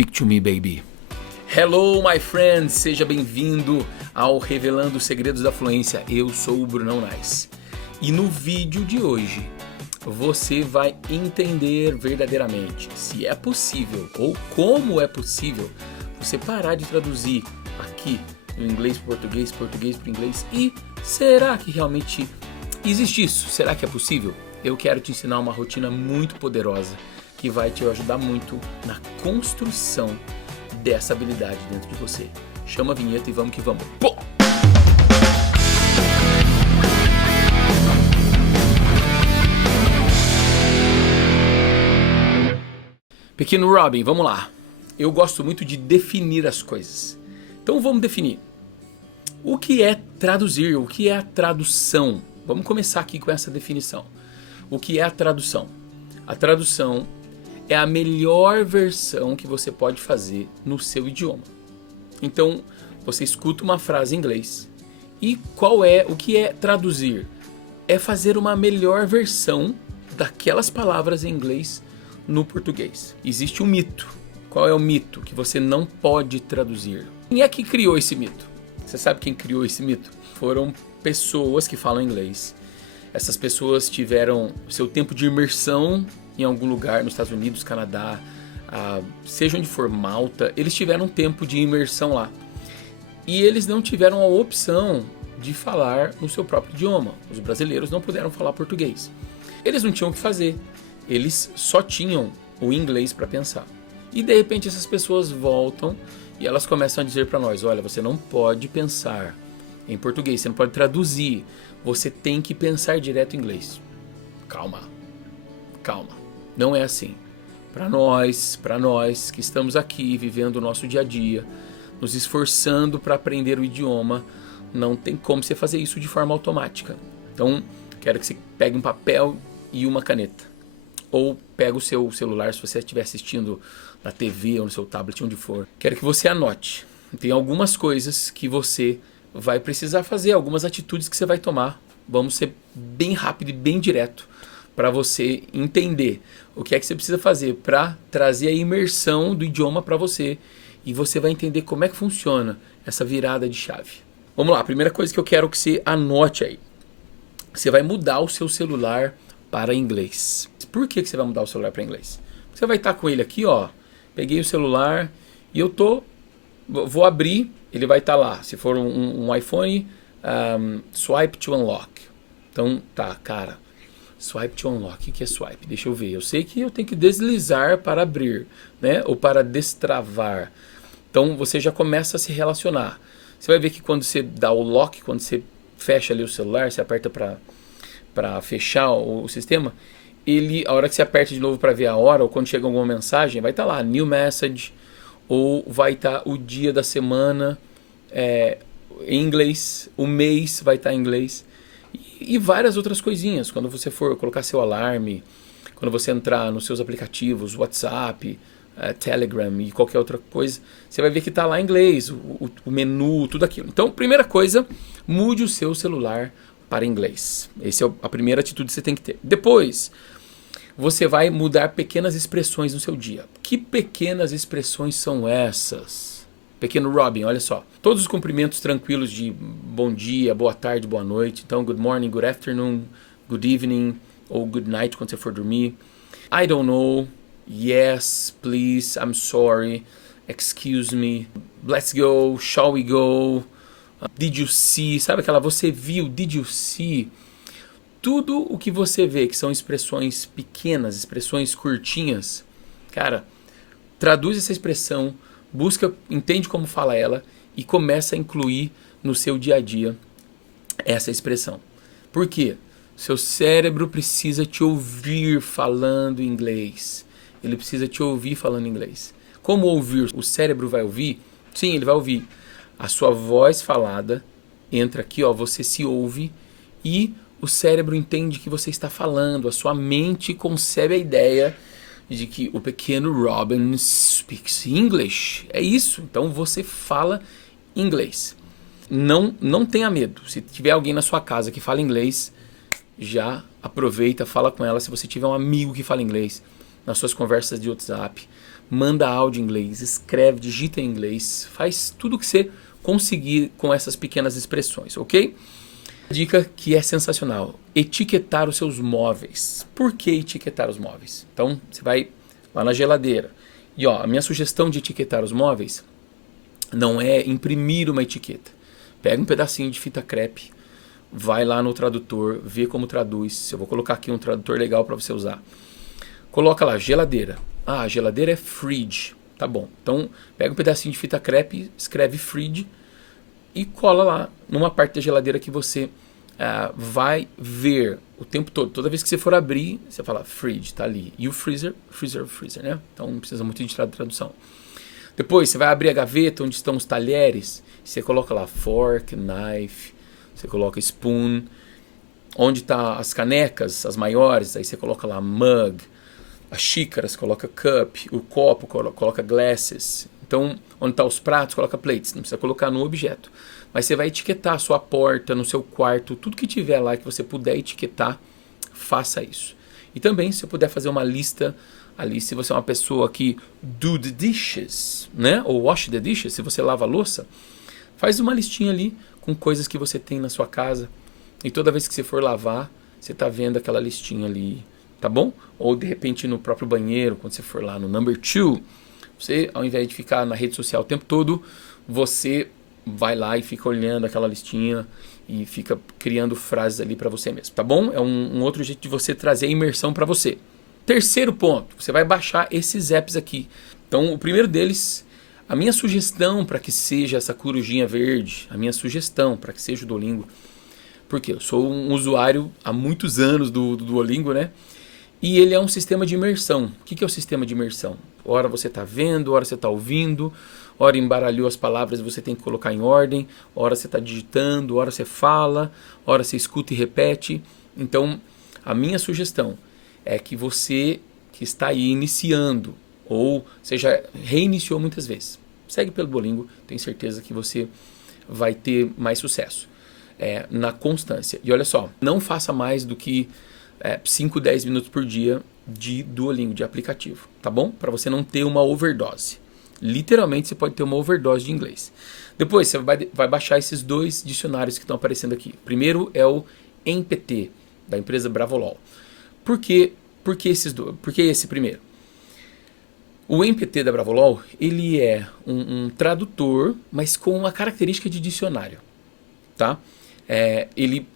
Speak to me, baby. Hello, my friends! Seja bem-vindo ao Revelando os Segredos da Fluência. Eu sou o Brunão Nice. E no vídeo de hoje, você vai entender verdadeiramente se é possível ou como é possível você parar de traduzir aqui no inglês para português, português para inglês. E será que realmente existe isso? Será que é possível? Eu quero te ensinar uma rotina muito poderosa que vai te ajudar muito na construção dessa habilidade dentro de você. Chama a vinheta e vamos que vamos. Pô! Pequeno Robin, vamos lá. Eu gosto muito de definir as coisas. Então vamos definir. O que é traduzir? O que é a tradução? Vamos começar aqui com essa definição. O que é a tradução? A tradução é a melhor versão que você pode fazer no seu idioma. Então, você escuta uma frase em inglês e o que é traduzir? É fazer uma melhor versão daquelas palavras em inglês no português. Existe um mito. Qual é o mito? Que você não pode traduzir. Quem é que criou esse mito? Você sabe quem criou esse mito? Foram pessoas que falam inglês. Essas pessoas tiveram seu tempo de imersão em algum lugar nos Estados Unidos, Canadá, seja onde for, Malta, eles tiveram um tempo de imersão lá. E eles não tiveram a opção de falar no seu próprio idioma. Os brasileiros não puderam falar português. Eles não tinham o que fazer. Eles só tinham o inglês para pensar. E de repente essas pessoas voltam e elas começam a dizer para nós, olha, você não pode pensar em português, você não pode traduzir, você tem que pensar direto em inglês. Calma. Não é assim. Para nós que estamos aqui vivendo o nosso dia a dia, nos esforçando para aprender o idioma, não tem como você fazer isso de forma automática. Então, quero que você pegue um papel e uma caneta. Ou pega o seu celular, se você estiver assistindo na TV ou no seu tablet, onde for. Quero que você anote. Tem algumas coisas que você vai precisar fazer, algumas atitudes que você vai tomar. Vamos ser bem rápido e bem direto para você entender o que é que você precisa fazer para trazer a imersão do idioma para você. E você vai entender como é que funciona essa virada de chave. Vamos lá, a primeira coisa que eu quero que você anote aí. Você vai mudar o seu celular para inglês. Por que você vai mudar o celular para inglês? Você vai estar com ele aqui, ó. Peguei o celular e vou abrir, ele vai estar lá. Se for um iPhone, swipe to unlock. Então, tá, cara. Swipe to unlock. O que é swipe? Deixa eu ver. Eu sei que eu tenho que deslizar para abrir, né? Ou para destravar. Então, você já começa a se relacionar. Você vai ver que quando você dá o lock, quando você fecha ali o celular, você aperta para fechar o sistema, a hora que você aperta de novo para ver a hora, ou quando chega alguma mensagem, vai estar lá, new message, ou vai estar o dia da semana em inglês, o mês vai estar em inglês, e várias outras coisinhas. Quando você for colocar seu alarme, quando você entrar nos seus aplicativos, WhatsApp, Telegram e qualquer outra coisa, você vai ver que está lá em inglês, o menu, tudo aquilo. Então, primeira coisa, mude o seu celular para inglês. Essa é a primeira atitude que você tem que ter. Depois, você vai mudar pequenas expressões no seu dia. Que pequenas expressões são essas? Pequeno Robin, olha só. Todos os cumprimentos tranquilos de bom dia, boa tarde, boa noite. Então, good morning, good afternoon, good evening, ou good night quando você for dormir. I don't know. Yes, please, I'm sorry. Excuse me. Let's go, shall we go? Did you see? Sabe aquela você viu? Did you see? Tudo o que você vê que são expressões pequenas, expressões curtinhas, cara, traduz essa expressão, entende como fala ela e começa a incluir no seu dia a dia essa expressão. Por quê? Seu cérebro precisa te ouvir falando inglês. Ele precisa te ouvir falando inglês. Como ouvir? O cérebro vai ouvir? Sim, ele vai ouvir. A sua voz falada entra aqui, ó, você se ouve e o cérebro entende que você está falando. A sua mente concebe a ideia de que o pequeno Robin speaks English. É isso. Então você fala inglês. Não tenha medo. Se tiver alguém na sua casa que fala inglês, já aproveita, fala com ela. Se você tiver um amigo que fala inglês, nas suas conversas de WhatsApp, manda áudio em inglês, escreve, digita em inglês, faz tudo que você conseguir com essas pequenas expressões, ok? Dica que é sensacional, etiquetar os seus móveis. Por que etiquetar os móveis? Então, você vai lá na geladeira e a minha sugestão de etiquetar os móveis não é imprimir uma etiqueta. Pega um pedacinho de fita crepe, vai lá no tradutor, vê como traduz. Eu vou colocar aqui um tradutor legal para você usar. Coloca lá, geladeira. Ah, a geladeira é fridge. Tá bom. Então, pega um pedacinho de fita crepe, escreve fridge e cola lá numa parte da geladeira que você vai ver o tempo todo. Toda vez que você for abrir, você fala fridge, tá ali. E o freezer, freezer, né? Então não precisa muito de tradução. Depois você vai abrir a gaveta onde estão os talheres, você coloca lá fork, knife, você coloca spoon. Onde tá as canecas, as maiores, aí você coloca lá mug. As xícaras, coloca cup. O copo, coloca glasses. Então, onde tá os pratos, coloca plates. Não precisa colocar no objeto. Mas você vai etiquetar a sua porta, no seu quarto, tudo que tiver lá que você puder etiquetar, faça isso. E também, se você puder fazer uma lista ali, se você é uma pessoa que do the dishes, né? Ou wash the dishes, se você lava a louça, faz uma listinha ali com coisas que você tem na sua casa. E toda vez que você for lavar, você tá vendo aquela listinha ali, tá bom? Ou de repente no próprio banheiro, quando você for lá no number 2, você, ao invés de ficar na rede social o tempo todo, você vai lá e fica olhando aquela listinha e fica criando frases ali para você mesmo, tá bom? É um outro jeito de você trazer a imersão para você. Terceiro ponto, você vai baixar esses apps aqui. Então, o primeiro deles, a minha sugestão para que seja essa corujinha verde, a minha sugestão para que seja o Duolingo, porque eu sou um usuário há muitos anos do Duolingo, né? E ele é um sistema de imersão. O que é o sistema de imersão? Ora você está vendo, ora você está ouvindo, ora embaralhou as palavras e você tem que colocar em ordem, ora você está digitando, ora você fala, ora você escuta e repete. Então, a minha sugestão é que você que está aí iniciando, ou você já reiniciou muitas vezes, segue pelo Duolingo, tenho certeza que você vai ter mais sucesso na constância. E olha só, não faça mais do que 5, 10 minutos por dia de Duolingo, de aplicativo, tá bom? Para você não ter uma overdose. Literalmente você pode ter uma overdose de inglês. Depois você vai baixar esses dois dicionários que estão aparecendo aqui. Primeiro é o MPT, da empresa Bravolol. Por que esse primeiro? O MPT da Bravolol, ele é um tradutor, mas com uma característica de dicionário, tá?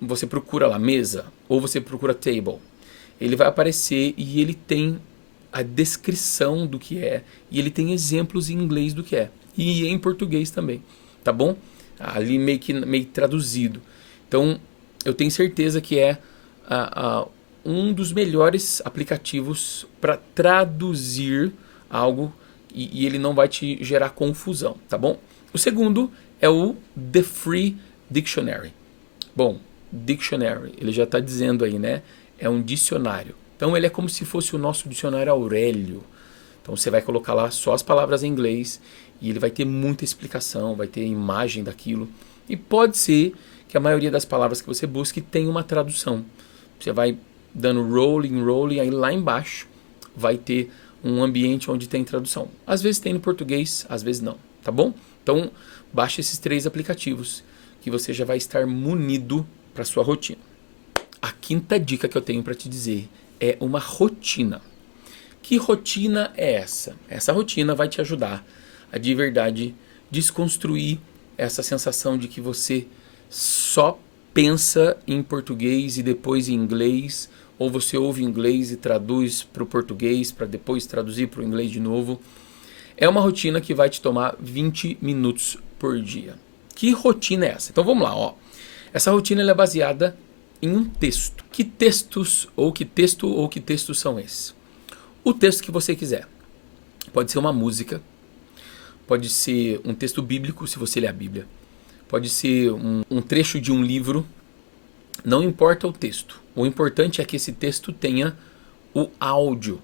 Você procura lá mesa ou você procura table, ele vai aparecer e ele tem a descrição do que é e ele tem exemplos em inglês do que é e em português também, tá bom? Ali meio traduzido. Então eu tenho certeza que é um dos melhores aplicativos para traduzir algo e ele não vai te gerar confusão, tá bom? O segundo é o The Free Dictionary. Bom, dictionary, ele já está dizendo aí, né? É um dicionário. Então ele é como se fosse o nosso dicionário Aurélio. Então você vai colocar lá só as palavras em inglês e ele vai ter muita explicação, vai ter imagem daquilo. E pode ser que a maioria das palavras que você busque tenha uma tradução. Você vai dando rolling, aí lá embaixo vai ter um ambiente onde tem tradução. Às vezes tem no português, às vezes não, tá bom? Então baixe esses 3 aplicativos que você já vai estar munido para sua rotina. A quinta dica que eu tenho para te dizer é uma rotina. Que rotina é essa? Essa rotina vai te ajudar a de verdade desconstruir essa sensação de que você só pensa em português e depois em inglês, ou você ouve inglês e traduz para o português para depois traduzir para o inglês de novo. É uma rotina que vai te tomar 20 minutos por dia. Que rotina é essa? Então vamos lá, ó. Essa rotina ela é baseada em um texto. Que textos são esses? O texto que você quiser. Pode ser uma música, pode ser um texto bíblico, se você lê a Bíblia, pode ser um trecho de um livro, não importa o texto. O importante é que esse texto tenha o áudio,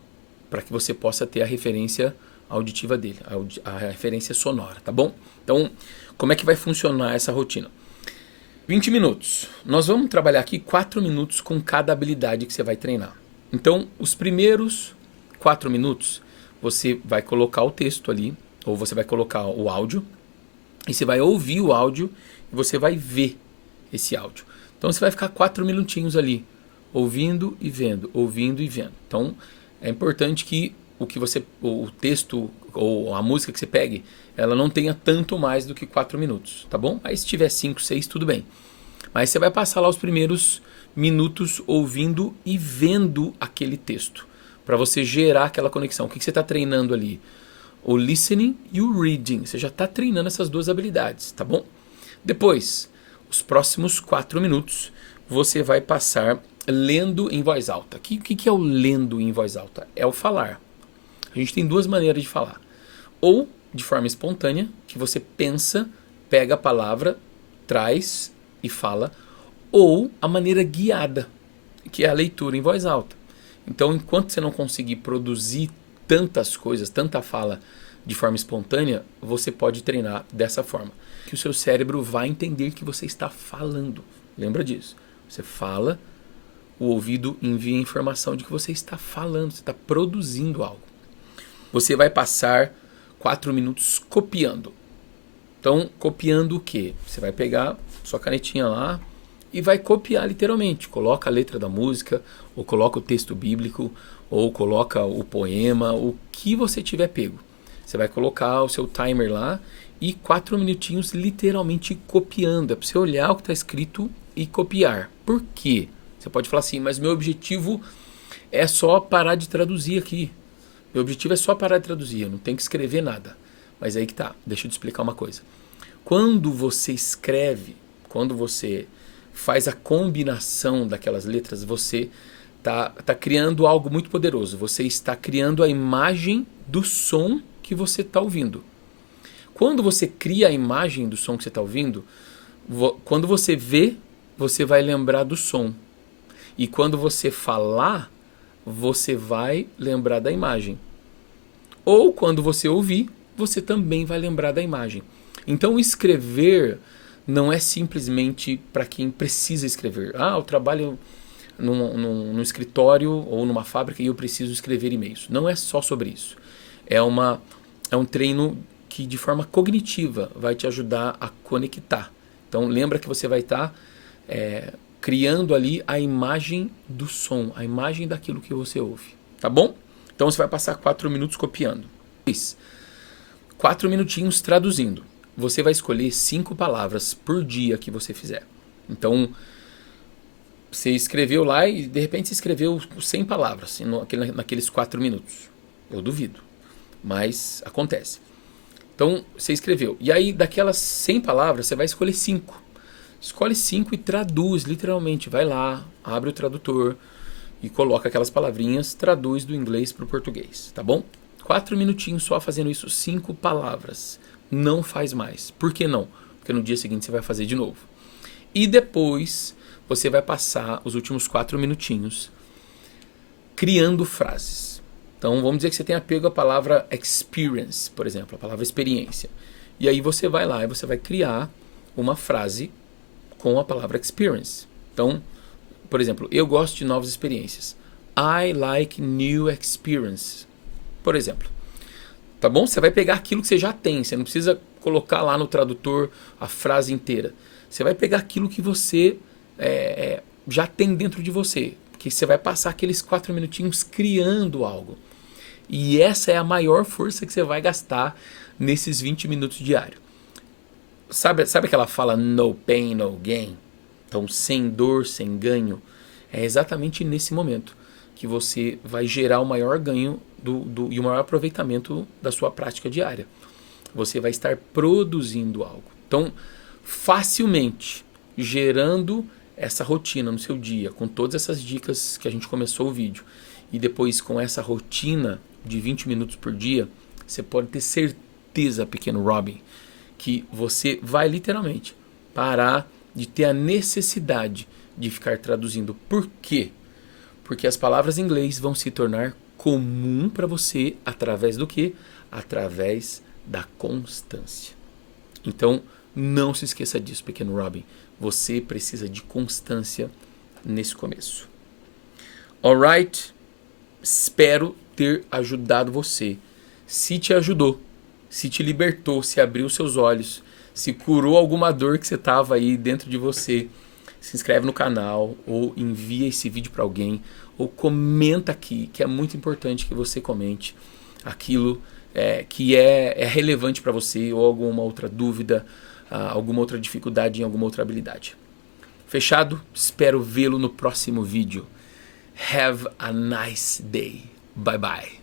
para que você possa ter a referência auditiva dele, a referência sonora, tá bom? Então, como é que vai funcionar essa rotina? 20 minutos. Nós vamos trabalhar aqui 4 minutos com cada habilidade que você vai treinar. Então, os primeiros 4 minutos, você vai colocar o texto ali, ou você vai colocar o áudio, e você vai ouvir o áudio e você vai ver esse áudio. Então você vai ficar 4 minutinhos ali, ouvindo e vendo, ouvindo e vendo. Então é importante que o texto ou a música que você pegue, ela não tenha tanto mais do que 4 minutos, tá bom? Aí se tiver 5, 6, tudo bem. Mas você vai passar lá os primeiros minutos ouvindo e vendo aquele texto, para você gerar aquela conexão. O que você está treinando ali? O listening e o reading. Você já está treinando essas duas habilidades, tá bom? Depois, os próximos 4 minutos, você vai passar lendo em voz alta. O que é o lendo em voz alta? É o falar. A gente tem duas maneiras de falar. Ou de forma espontânea, que você pensa, pega a palavra, traz e fala. Ou a maneira guiada, que é a leitura em voz alta. Então, enquanto você não conseguir produzir tantas coisas, tanta fala de forma espontânea, você pode treinar dessa forma. Que o seu cérebro vai entender que você está falando. Lembra disso. Você fala, o ouvido envia a informação de que você está falando, você está produzindo algo. Você vai passar 4 minutos copiando. Então, copiando o quê? Você vai pegar sua canetinha lá e vai copiar literalmente. Coloca a letra da música, ou coloca o texto bíblico, ou coloca o poema, o que você tiver pego. Você vai colocar o seu timer lá e 4 minutinhos literalmente copiando. É para você olhar o que está escrito e copiar. Por quê? Você pode falar assim, mas meu objetivo é só parar de traduzir aqui. Meu objetivo é só parar de traduzir, eu não tenho que escrever nada. Mas aí que tá, deixa eu te explicar uma coisa. Quando você escreve, quando você faz a combinação daquelas letras, você tá criando algo muito poderoso. Você está criando a imagem do som que você está ouvindo. Quando você cria a imagem do som que você está ouvindo, quando você vê, você vai lembrar do som. E quando você falar, você vai lembrar da imagem. Ou quando você ouvir, você também vai lembrar da imagem. Então escrever não é simplesmente para quem precisa escrever. Eu trabalho num escritório ou numa fábrica e eu preciso escrever e-mails. Não é só sobre isso. É um treino que de forma cognitiva vai te ajudar a conectar. Então lembra que você vai estar criando ali a imagem do som, a imagem daquilo que você ouve. Tá bom? Então você vai passar 4 minutos copiando. 4 minutinhos traduzindo. Você vai escolher 5 palavras por dia que você fizer. Então, você escreveu lá e de repente você escreveu 100 palavras naqueles 4 minutos. Eu duvido, mas acontece. Então, você escreveu. E aí, daquelas 100 palavras, você vai escolher 5. Escolhe 5 e traduz, literalmente. Vai lá, abre o tradutor e coloca aquelas palavrinhas, traduz do inglês para o português, tá bom? 4 minutinhos só fazendo isso, 5 palavras. Não faz mais. Por que não? Porque no dia seguinte você vai fazer de novo. E depois você vai passar os últimos 4 minutinhos criando frases. Então vamos dizer que você tenha pego a palavra experience, por exemplo, a palavra experiência. E aí você vai lá e você vai criar uma frase com a palavra experience. Então, por exemplo, eu gosto de novas experiências. I like new experience. Por exemplo. Tá bom? Você vai pegar aquilo que você já tem. Você não precisa colocar lá no tradutor a frase inteira. Você vai pegar aquilo que você já tem dentro de você. Porque você vai passar aqueles 4 minutinhos criando algo. E essa é a maior força que você vai gastar nesses 20 minutos diários. Sabe aquela fala no pain, no gain? Então, sem dor, sem ganho. É exatamente nesse momento que você vai gerar o maior ganho e o maior aproveitamento da sua prática diária. Você vai estar produzindo algo. Então, facilmente, gerando essa rotina no seu dia, com todas essas dicas que a gente começou o vídeo, e depois com essa rotina de 20 minutos por dia, você pode ter certeza, pequeno Robin, que você vai literalmente parar de ter a necessidade de ficar traduzindo. Por quê? Porque as palavras em inglês vão se tornar comum para você através do quê? Através da constância. Então, não se esqueça disso, pequeno Robin. Você precisa de constância nesse começo. Alright? Espero ter ajudado você Se te ajudou, se te libertou, se abriu seus olhos, se curou alguma dor que você tava aí dentro de você, se inscreve no canal ou envia esse vídeo para alguém ou comenta aqui, que é muito importante que você comente aquilo que é relevante para você ou alguma outra dúvida, alguma outra dificuldade em alguma outra habilidade. Fechado? Espero vê-lo no próximo vídeo. Have a nice day. Bye bye.